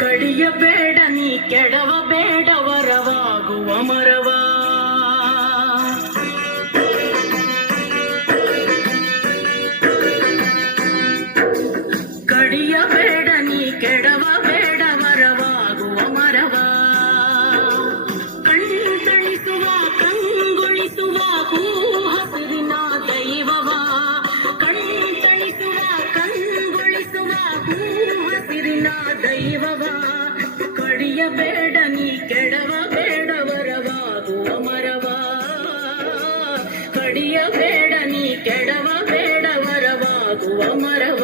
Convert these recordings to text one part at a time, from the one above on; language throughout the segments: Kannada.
ಕಡಿಯಬೇಡ ನೀ ಕೆಡವಬೇಡ ವರವಾಗುವ ಮರವ. ಕಡಿಯಬೇಡ ನೀ ಕೆಡವಬೇಡ ವರವಾಗುವ ಮರವ. ಕಣ್ತಣಿಸುವ ಕಂಗೊಳಿಸುವ ಹೂ ಹಸಿರಿನ ದೈವವ. ಕಣ್ತಣಿಸುವ ಕಂಗೊಳಿಸುವ ಹೂ ಹಸಿರಿನ ದೈವವ. ಕಡಿಯಬೇಡ ನೀ ಕೆಡವಬೇಡ ವರವಾಗುವ ಮರವ. ಕಡಿಯಬೇಡ ನೀ ಕೆಡವಬೇಡ ವರವಾಗುವ ಮರವ.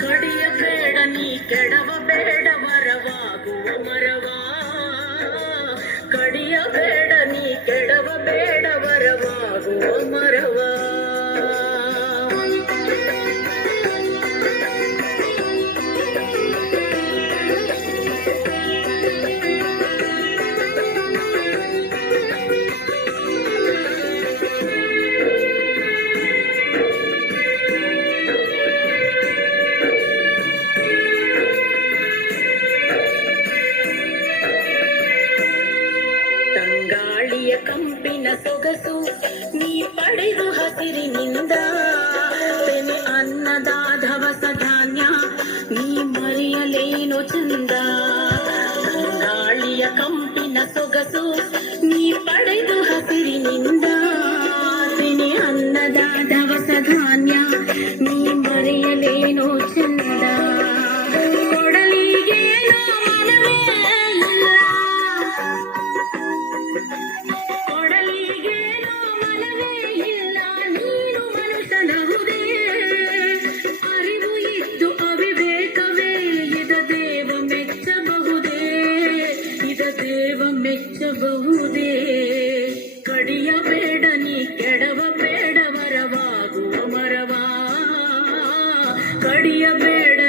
ಕಡಿಯಬೇಡ ನೀ ಕೆಡವಬೇಡ ವರವಾಗುವ ಮರವ. ಕಡಿಯಬೇಡ ನೀ ಕೆಡವಬೇಡ ವರವಾಗುವ ಮರವ. ತಂಗಾಳಿಯ ಕಂಪಿನ ಸೊಗಸು ನೀ ಪಡೆದು ಹಸಿರಿನಿಂದ. ತೆನೆ ಅನ್ನದ ಧವಸ ಧಾನ್ಯ ನೀ ಮರೆಯಲೇನೋ ಚಂದ. ತಂಗಾಳಿಯ ಕಂಪಿನ ಸೊಗಸು ನೀ ಪಡೆದು ಹಸಿರಿನಿಂದ. ತೆನೆ ಅನ್ನದ ಧವಸ ಧಾನ್ಯ ನೀ ಮರೆಯಲೇನೋ ಚಂದ. ಕೊಡಲಿಗೇನೋ ಮನವೇ ಇಲ್ಲ, ಕೊಡಲಿಗೇನೋ ಮನವೇ ಇಲ್ಲ, ನೀನು ಮನುಷ್ಯನಹುದೇ. ಅರಿವು ಇದ್ದು ಅವಿವೇಕವೇ ಇದ ದೇವ ಮೆಚ್ಚಬಹುದೇ, ಇದ ದೇವ ಮೆಚ್ಚಬಹುದೇ. ಕಡಿಯಬೇಡ ನೀ ಕೆಡವಬೇಡ ವರವಾಗುವ ಮರವ. ಕಡಿಯಬೇಡ